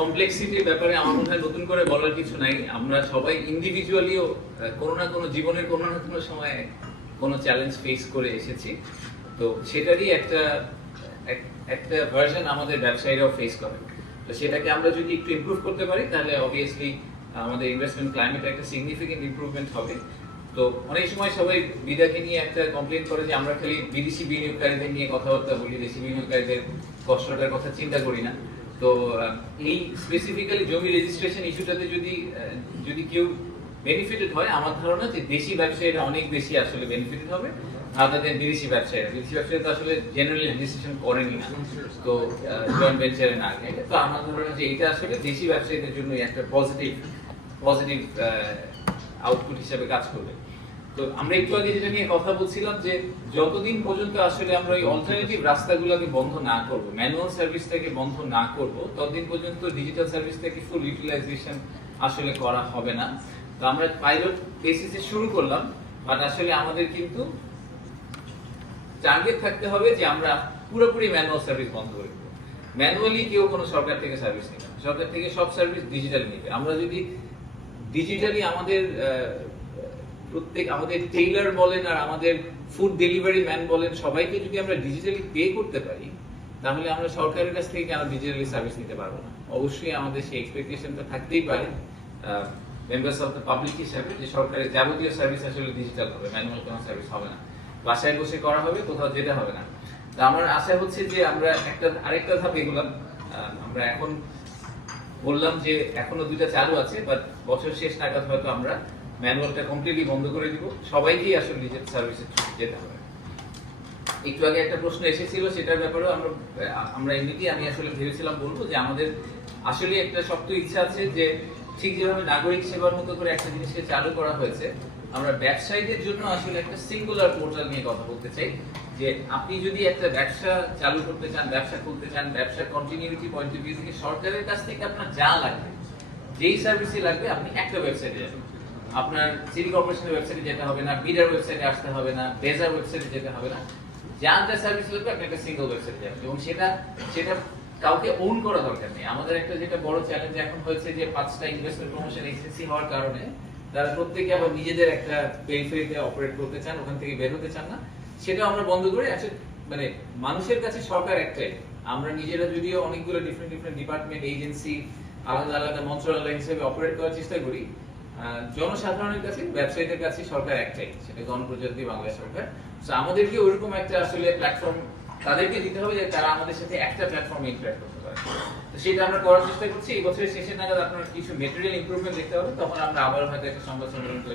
কমপ্লেক্সিটির ব্যাপারে আমার মনে হয় নতুন করে বলার কিছু নাই। আমরা সবাই ইন্ডিভিজুয়ালিও কোনো না কোনো জীবনের কোনো না কোনো সময়ে কোনো চ্যালেঞ্জ ফেস করে এসেছি। তো সেটারই একটা ভার্সন আমাদের ব্যবসায়ীরাও ফেস করে। তো সেটাকে আমরা যদি একটু ইমপ্রুভ করতে পারি তাহলে অবভিয়াসলি আমাদের ইনভেস্টমেন্ট ক্লাইমেটে একটা সিগনিফিকেন্ট ইমপ্রুভমেন্ট হবে। তো অনেক সময় সবাই বিদাকে নিয়ে একটা কমপ্লেন করে যে আমরা খালি বিদেশি বিনিয়োগকারীদের নিয়ে কথাবার্তা বলি, দেশি বিনিয়োগকারীদের কষ্টটার কথা চিন্তা করি না। তো এই স্পেসিফিক্যালি জমি রেজিস্ট্রেশন ইস্যুটাতে যদি কেউ বেনিফিটেড হয়, আমার ধারণা যে দেশি ব্যবসায়ীরা অনেক বেশি আসলে বেনিফিটেড হবে আদার দেন বিদেশি ব্যবসায়ীরা তো আসলে জেনারেলি রেজিস্ট্রেশন করেনি না, তো জয়েন্ট ভেঞ্চারে না গেলে। তো আমার ধারণা যে এটা আসলে দেশি ব্যবসায়ীদের জন্য একটা পজিটিভ আউটপুট হিসেবে কাজ করবে। তো আমরা একটু আগে যেটা নিয়ে কথা বলছিলাম যে যতদিন পর্যন্ত আসলে আমরা ওই অল্টারনেটিভ রাস্তাগুলোকে বন্ধ না করব, ম্যানুয়াল সার্ভিসটাকে বন্ধ না করব, ততদিন পর্যন্ত ডিজিটাল সার্ভিসটাকে ফুল ইউটিলাইজেশন আসলে করা হবে না। তো আমরা পাইলট বেসিসে শুরু করলাম, বাট আসলে আমাদের কিন্তু টার্গেট থাকতে হবে যে আমরা পুরোপুরি ম্যানুয়াল সার্ভিস বন্ধ করে দেবো। ম্যানুয়ালি কেউ কোনো সরকার থেকে সার্ভিস নেবে না, সরকার থেকে সব সার্ভিস ডিজিটাল নেবে। আমরা যদি ডিজিটালি আমাদের আমাদের টেইলার বলেন আর আমাদের ফুড ডেলিভারি ম্যান বলেন, সবাইকে যদি আমরা ডিজিটালি পে করতে পারি, তাহলে আমরা সরকারের কাছ থেকে কেন ডিজিটালি সার্ভিস নিতে পারবো না? অবশ্যই আমাদের সেই এক্সপেকটেশনটা থাকতেই পারে মেম্বার্স অফ দ্য পাবলিক হিসাবে, যে সরকারের যাবতীয় সার্ভিস আসলে ডিজিটাল হবে, ম্যানুয়াল কোনো সার্ভিস হবে না, বাসায় বসে করা হবে, কোথাও যেতে হবে না। তো আমার আশা হচ্ছে যে আমরা আরেকটা ধাপ এগোলাম। আমরা এখন বললাম যে এখনো 2টা চালু আছে, বাট বছর শেষ নাগাদ হয়তো আমরা ম্যানুয়ালটা কমপ্লিটলি বন্ধ করে দিব, সবাইকেই আসলে ডিজিটাল সার্ভিসে যেতে হবে। একটু আগে একটা প্রশ্ন এসেছিল, সেটার ব্যাপারেও আমরা এমনিতেই আমি আসলে ভেবেছিলাম বলবো যে আমাদের আসলে একটা শক্ত ইচ্ছা আছে যে ঠিক যেভাবে নাগরিক সেবার মতো করে একটা জিনিসকে চালু করা হয়েছে, আমরা ব্যবসায়ীদের জন্য আসলে একটা সিঙ্গুলার পোর্টাল নিয়ে কথা বলতে চাই। যে আপনি যদি একটা ব্যবসা চালু করতে চান, ব্যবসা খুলতে চান, ব্যবসার কন্টিনিউটি পয়েন্ট অফ ভিউ থেকে সরকারের কাছ থেকে আপনার যা লাগবে, যেই সার্ভিসই লাগবে, আপনি একটা ওয়েবসাইটে যাবেন। আপনার সিটি কর্পোরেশনের ওয়েবসাইটে যেতে হবে না, বিডার ওয়েবসাইটে আসতে হবে না, বেজার ওয়েবসাইটে যেতে হবে না। যা সার্ভিস লাগবে আপনি একটা সিঙ্গেল ওয়েবসাইটে যাবেন, এবং সেটা কাউকে ওন করা দরকার নেই। আমাদের একটা যেটা বড় চ্যালেঞ্জ এখন হয়েছে যে 5টা ইনভেস্টমেন্ট প্রমোশন এজেন্সি হওয়ার কারণে তারা প্রত্যেকে আবার নিজেদের একটা পেরিফেরিতে অপারেট করতে চান, ওখান থেকে বের হতে চান না। সেটা আমরা বন্ধ করে মানে মানুষের কাছে সরকার একটাই। আমরা নিজেরা যদিও অনেকগুলো ডিফারেন্ট ডিপার্টমেন্ট, এজেন্সি, আলাদা মন্ত্রণালয় হিসেবে অপারেট করার চেষ্টা করি, জনসাধারণের কাছে, ব্যবসায়ীদের কাছে সরকার একটাই, সেটা গণপ্রজাতন্ত্রী বাংলাদেশ সরকার। তো আমাদেরকে ওইরকম একটা আসলে প্ল্যাটফর্ম তাদেরকে দিতে হবে যে তারা আমাদের সাথে একটা প্ল্যাটফর্মে ইন্টারঅ্যাক্ট করতে পারে। তো সেটা আমরা করার চেষ্টা করছি। এই বছরের শেষের নাগাদ আপনার কিছু মেটেরিয়াল ইমপ্রুভমেন্ট দেখতে হবে, তখন আমরা আবার হয়তো একটা সংবাদ সম্মেলন করে